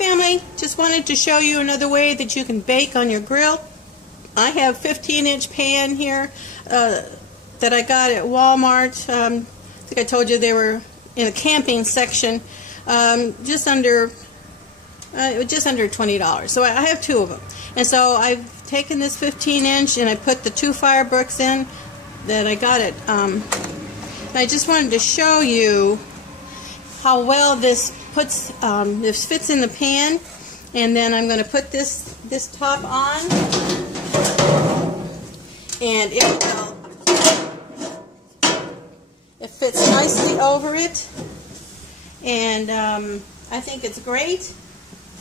family, just wanted to show you another way that you can bake on your grill. I have 15-inch pan here that I got at Walmart. I think I told you they were in a camping section, just under $20. So I have two of them. And so I've taken this 15-inch and I put the 2 fire bricks in that I got it. And I just wanted to show you how well this fits in the pan. And then I'm going to put this top on, and it fits nicely over it. And I think it's great.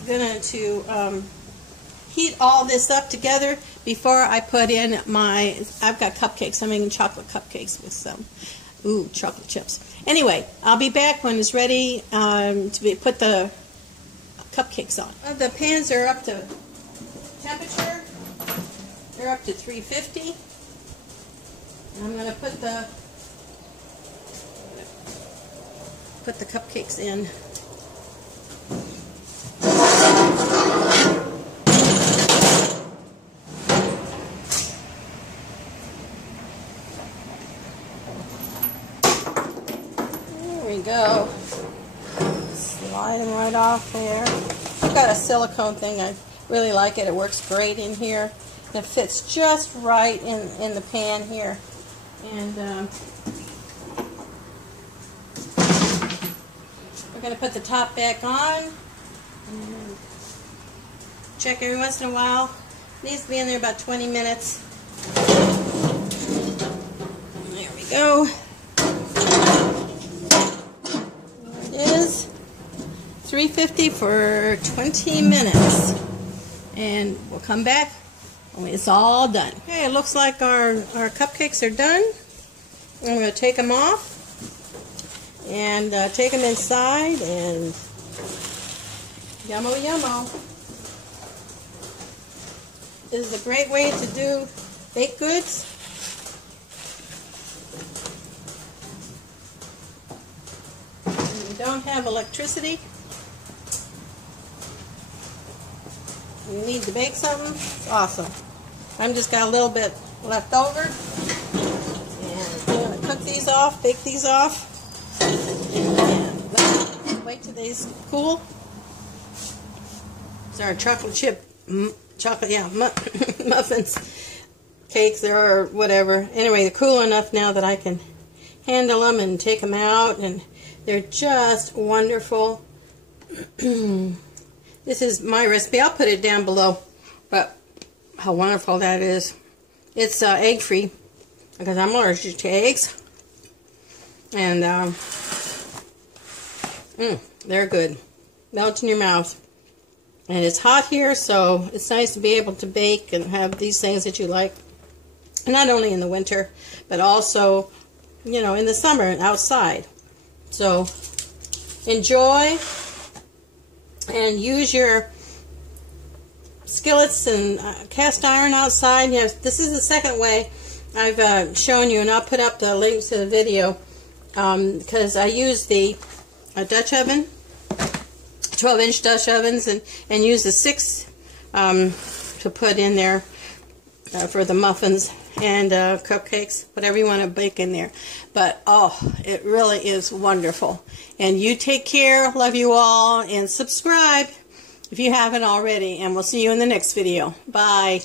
I'm going to heat all this up together before I put in I've got cupcakes. I'm making chocolate cupcakes with some chocolate chips. Anyway, I'll be back when it's ready to put the cupcakes on. The pans are up to temperature. They're up to 350. And I'm going to put the cupcakes in. There we go. Slide them right off there. I've got a silicone thing. I really like it. It works great in here. And it fits just right in the pan here. And we're going to put the top back on. And check every once in a while. It needs to be in there about 20 minutes. There we go. There it is. 350 for 20 minutes. And we'll come back when it's all done. Okay, it looks like our cupcakes are done. I'm going to take them off and take them inside, and yummo yummo. This is a great way to do baked goods. And you don't have electricity. You need to bake something. It's awesome. I'm just got a little bit left over. And I'm going to cook these off, bake these off. And wait till these cool. These are chocolate chip, muffins, cakes, or whatever. Anyway, they're cool enough now that I can handle them and take them out. And they're just wonderful. This is my recipe. I'll put it down below. But how wonderful that is. It's egg-free because I'm allergic to eggs. And they're good. Melt in your mouth. And it's hot here, so it's nice to be able to bake and have these things that you like. Not only in the winter, but also, you know, in the summer and outside. So enjoy. And use your skillets and cast iron outside. Yes, this is the second way I've shown you, and I'll put up the links to the video because I use the Dutch oven, 12-inch Dutch ovens, and use the 6 to put in there for the muffins and cupcakes, whatever you want to bake in there. But oh, it really is wonderful. And you take care. Love you all, and subscribe if you haven't already, and we'll see you in the next video. Bye.